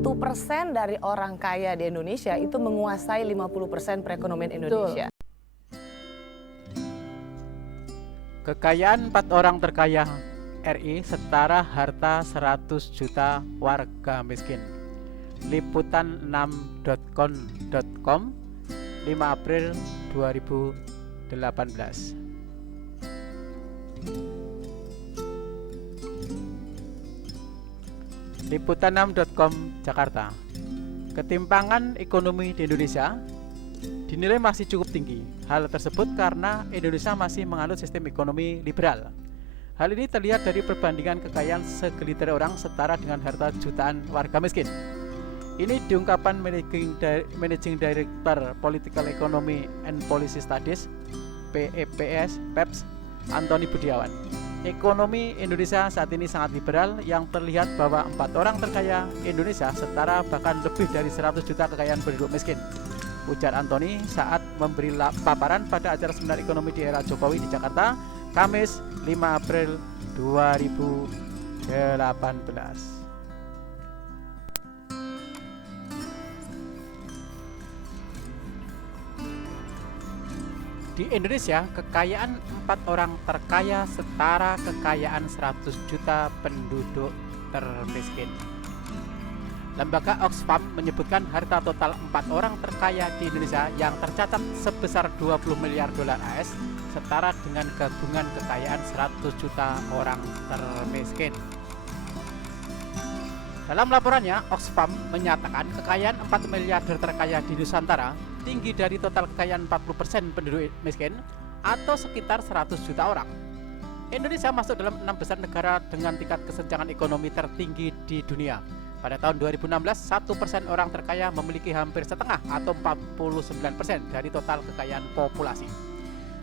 1% dari orang kaya di Indonesia itu menguasai 50% perekonomian Indonesia. Kekayaan 4 orang terkaya RI setara harta 100 juta warga miskin. Liputan6.com 5 April 2018. Liputan6.com Jakarta. Ketimpangan ekonomi di Indonesia dinilai masih cukup tinggi. Hal tersebut karena Indonesia masih menganut sistem ekonomi liberal. Hal ini terlihat dari perbandingan kekayaan segelintir orang setara dengan harta jutaan warga miskin. Ini diungkapkan Managing Director Political Economy and Policy Studies PEPS Antoni Budiawan. Ekonomi Indonesia saat ini sangat liberal yang terlihat bahwa 4 orang terkaya Indonesia setara bahkan lebih dari 100 juta kekayaan penduduk miskin, ujar Antoni saat memberi paparan pada acara seminar ekonomi di era Jokowi di Jakarta, Kamis 5 April 2018. Di Indonesia, kekayaan 4 orang terkaya setara kekayaan 100 juta penduduk termiskin. Lembaga Oxfam menyebutkan harta total 4 orang terkaya di Indonesia yang tercatat sebesar 20 miliar dolar AS setara dengan gabungan kekayaan 100 juta orang termiskin. Dalam laporannya, Oxfam menyatakan kekayaan 4 miliarder terkaya di Nusantara tinggi dari total kekayaan 40% penduduk miskin atau sekitar 100 juta orang. Indonesia masuk dalam 6 besar negara dengan tingkat kesenjangan ekonomi tertinggi di dunia. Pada tahun 2016, 1% orang terkaya memiliki hampir setengah atau 49% dari total kekayaan populasi.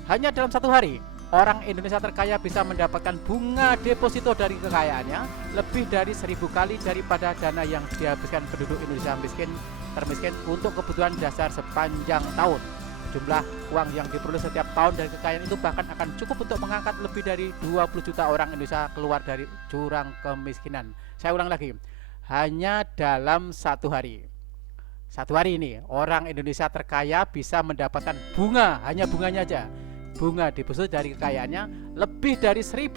Hanya dalam 1 hari, orang Indonesia terkaya bisa mendapatkan bunga deposito dari kekayaannya lebih dari 1000 kali daripada dana yang dihabiskan penduduk Indonesia termiskin untuk kebutuhan dasar sepanjang tahun. Jumlah uang yang diperoleh setiap tahun dari kekayaan itu bahkan akan cukup untuk mengangkat lebih dari 20 juta orang Indonesia keluar dari jurang kemiskinan. Saya ulang lagi, hanya dalam 1 hari. 1 hari ini orang Indonesia terkaya bisa mendapatkan bunga, hanya bunganya aja, bunga deposito dari kekayaannya lebih dari 1000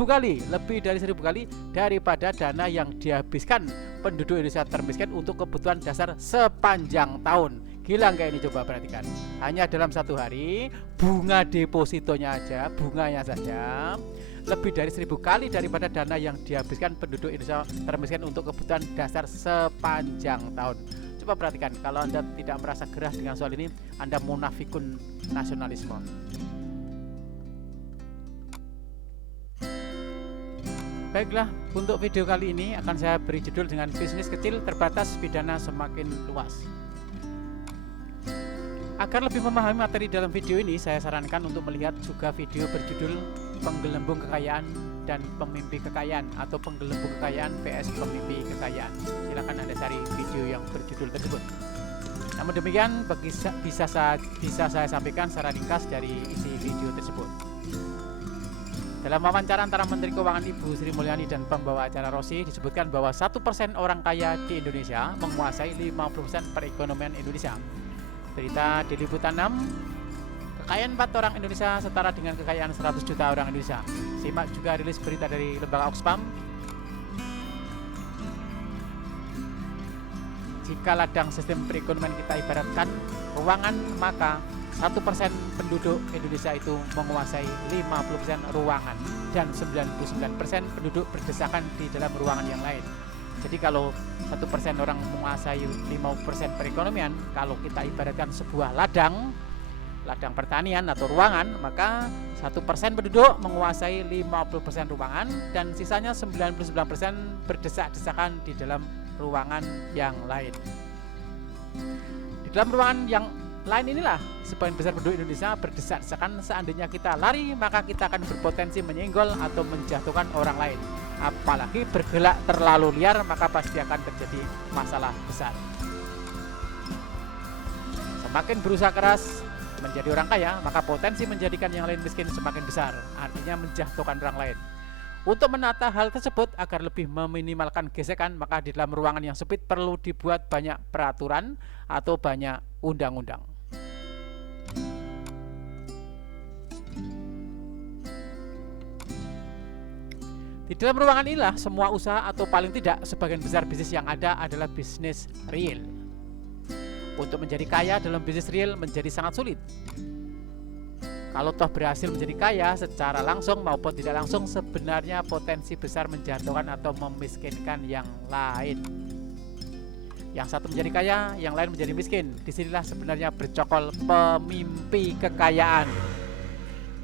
kali daripada dana yang dihabiskan penduduk Indonesia termiskin untuk kebutuhan dasar sepanjang tahun. Gila nggak ini, coba perhatikan. Hanya dalam 1 hari bunga depositonya aja, bunganya saja lebih dari 1000 kali daripada dana yang dihabiskan penduduk Indonesia termiskin untuk kebutuhan dasar sepanjang tahun. Coba perhatikan, kalau Anda tidak merasa gerah dengan soal ini, Anda munafikun nasionalisme. Baiklah, untuk video kali ini akan saya beri judul dengan bisnis kecil terbatas, pidana semakin luas. Agar lebih memahami materi dalam video ini, saya sarankan untuk melihat juga video berjudul Penggelembung Kekayaan dan Pemimpi Kekayaan atau Penggelembung Kekayaan vs Pemimpi Kekayaan. Silakan Anda cari video yang berjudul tersebut. Namun demikian, bisa saya sampaikan secara ringkas dari isi video tersebut. Dalam wawancara antara Menteri Keuangan Ibu Sri Mulyani dan pembawa acara Rossi disebutkan bahwa 1% orang kaya di Indonesia menguasai 50% perekonomian Indonesia. Berita di Liputan 6, kekayaan 4 orang Indonesia setara dengan kekayaan 100 juta orang Indonesia. Simak juga rilis berita dari lembaga Oxfam. Jika ladang sistem perekonomian kita ibaratkan ruangan, maka 1% penduduk Indonesia itu menguasai 50% ruangan dan 99% penduduk berdesakan di dalam ruangan yang lain. Jadi kalau 1% orang menguasai 50% perekonomian, kalau kita ibaratkan sebuah ladang pertanian atau ruangan, maka 1% penduduk menguasai 50% ruangan dan sisanya 99% berdesak-desakan di dalam ruangan yang lain. Di dalam ruangan yang lain inilah sebagian besar penduduk Indonesia berdesak-desakan. Seandainya kita lari, maka kita akan berpotensi menyenggol atau menjatuhkan orang lain. Apalagi bergerak terlalu liar, maka pasti akan terjadi masalah besar. Semakin berusaha keras menjadi orang kaya, maka potensi menjadikan yang lain miskin semakin besar, artinya menjatuhkan orang lain. Untuk menata hal tersebut agar lebih meminimalkan gesekan, maka di dalam ruangan yang sempit perlu dibuat banyak peraturan atau banyak undang-undang. Di dalam ruangan inilah semua usaha atau paling tidak sebagian besar bisnis yang ada adalah bisnis real. Untuk menjadi kaya dalam bisnis real menjadi sangat sulit. Kalau toh berhasil menjadi kaya secara langsung maupun tidak langsung, sebenarnya potensi besar menjatuhkan atau memiskinkan yang lain. Yang satu menjadi kaya, yang lain menjadi miskin. Disinilah sebenarnya bercokol pemimpi kekayaan.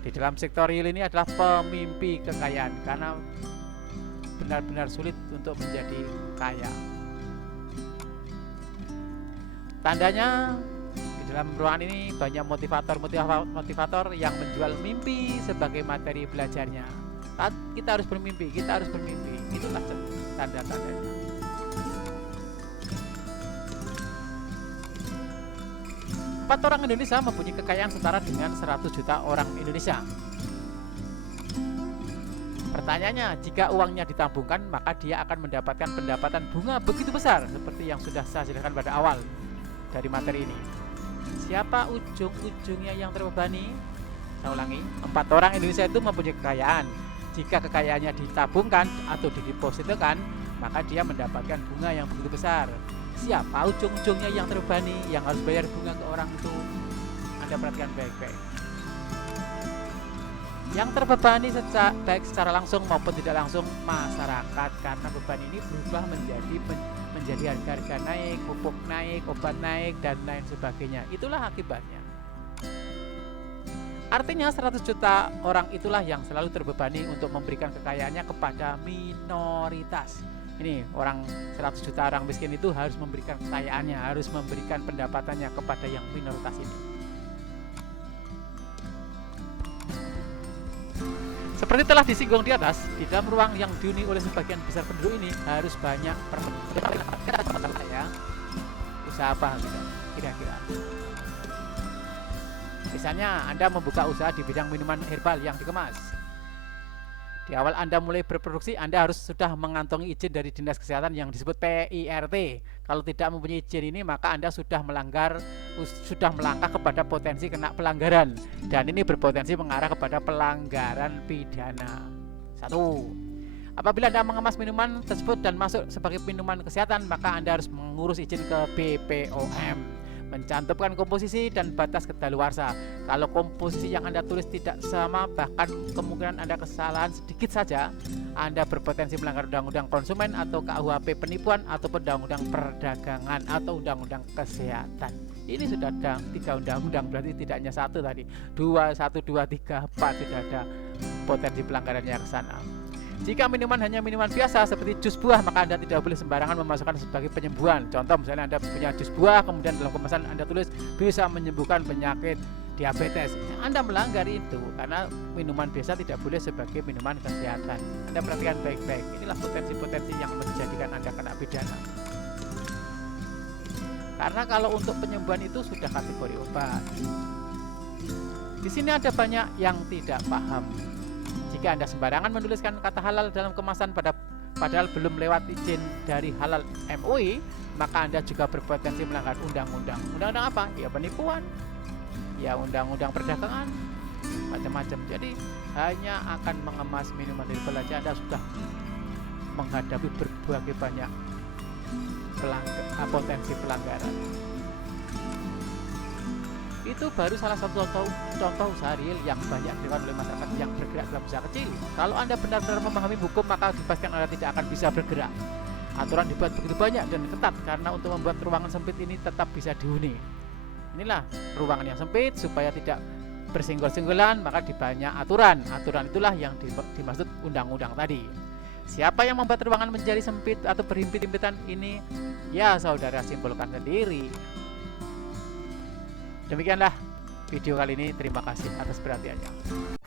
Di dalam sektor real ini adalah pemimpi kekayaan, karena benar-benar sulit untuk menjadi kaya. Tandanya di dalam ruangan ini banyak motivator yang menjual mimpi sebagai materi belajarnya. Kita harus bermimpi, kita harus bermimpi. Itulah tanda-tandanya. Empat orang Indonesia mempunyai kekayaan setara dengan 100 juta orang Indonesia. Pertanyaannya, jika uangnya ditabungkan, maka dia akan mendapatkan pendapatan bunga begitu besar seperti yang sudah saya jelaskan pada awal dari materi ini. Siapa ujung-ujungnya yang terbebani? Saya ulangi, 4 orang Indonesia itu mempunyai kekayaan. Jika kekayaannya ditabungkan atau didepositkan, maka dia mendapatkan bunga yang begitu besar. Siapa ujung-ujungnya yang terbebani, yang harus bayar bunga ke orang itu? Anda perhatikan baik-baik. Yang terbebani baik secara langsung maupun tidak langsung masyarakat, karena beban ini berubah menjadi harga-harga naik, pupuk naik, obat naik, dan lain sebagainya. Itulah akibatnya. Artinya 100 juta orang itulah yang selalu terbebani untuk memberikan kekayaannya kepada minoritas. Ini orang 100 juta orang miskin itu harus memberikan kekayaannya, harus memberikan pendapatannya kepada yang minoritas ini. Seperti telah disinggung di atas, di dalam ruang yang dihuni oleh sebagian besar penduduk ini harus banyak ya. Usaha apa kira-kira? Misalnya Anda membuka usaha di bidang minuman herbal yang dikemas. Di awal Anda mulai berproduksi, Anda harus sudah mengantongi izin dari Dinas Kesehatan yang disebut PIRT. Kalau tidak mempunyai izin ini, maka Anda sudah melangkah kepada potensi kena pelanggaran. Dan ini berpotensi mengarah kepada pelanggaran pidana. 1. Apabila Anda mengemas minuman tersebut dan masuk sebagai minuman kesehatan, maka Anda harus mengurus izin ke BPOM. Mencantumkan komposisi dan batas kedaluarsa. Kalau komposisi yang Anda tulis tidak sama, bahkan kemungkinan Anda kesalahan sedikit saja, Anda berpotensi melanggar undang-undang konsumen atau KUHP penipuan atau undang-undang perdagangan atau undang-undang kesehatan. Ini sudah ada 3 undang-undang, berarti tidak hanya 1 tadi. 1, 2, 3, 4 sudah ada potensi pelanggarannya ke sana. Jika minuman hanya minuman biasa seperti jus buah, maka Anda tidak boleh sembarangan memasukkan sebagai penyembuhan. Contoh misalnya Anda punya jus buah, kemudian dalam kemasan Anda tulis bisa menyembuhkan penyakit diabetes. Anda melanggar itu, karena minuman biasa tidak boleh sebagai minuman kesehatan. Anda perhatikan baik-baik. Inilah potensi-potensi yang menjadikan Anda kena pidana. Karena kalau untuk penyembuhan itu sudah kategori obat. Di sini ada banyak yang tidak paham. Jika Anda sembarangan menuliskan kata halal dalam kemasan padahal belum lewat izin dari Halal MUI, maka Anda juga berpotensi melanggar undang-undang. Undang-undang apa? Ya penipuan, ya undang-undang perdagangan, macam-macam. Jadi hanya akan mengemas minuman herbal saja Anda sudah menghadapi berbagai banyak potensi pelanggaran. Itu baru salah satu contoh usaha real yang banyak dilakukan oleh masyarakat yang bergerak dalam usaha kecil. Kalau Anda benar-benar memahami hukum, maka dipastikan Anda tidak akan bisa bergerak. Aturan dibuat begitu banyak dan ketat karena untuk membuat ruangan sempit ini tetap bisa dihuni. Inilah ruangan yang sempit supaya tidak bersinggol-singgolan, maka dibanyak aturan. Aturan itulah yang dimaksud undang-undang tadi. Siapa yang membuat ruangan menjadi sempit atau berhimpit-himpitan ini? Ya saudara simpulkan sendiri. Demikianlah video kali ini. Terima kasih atas perhatiannya.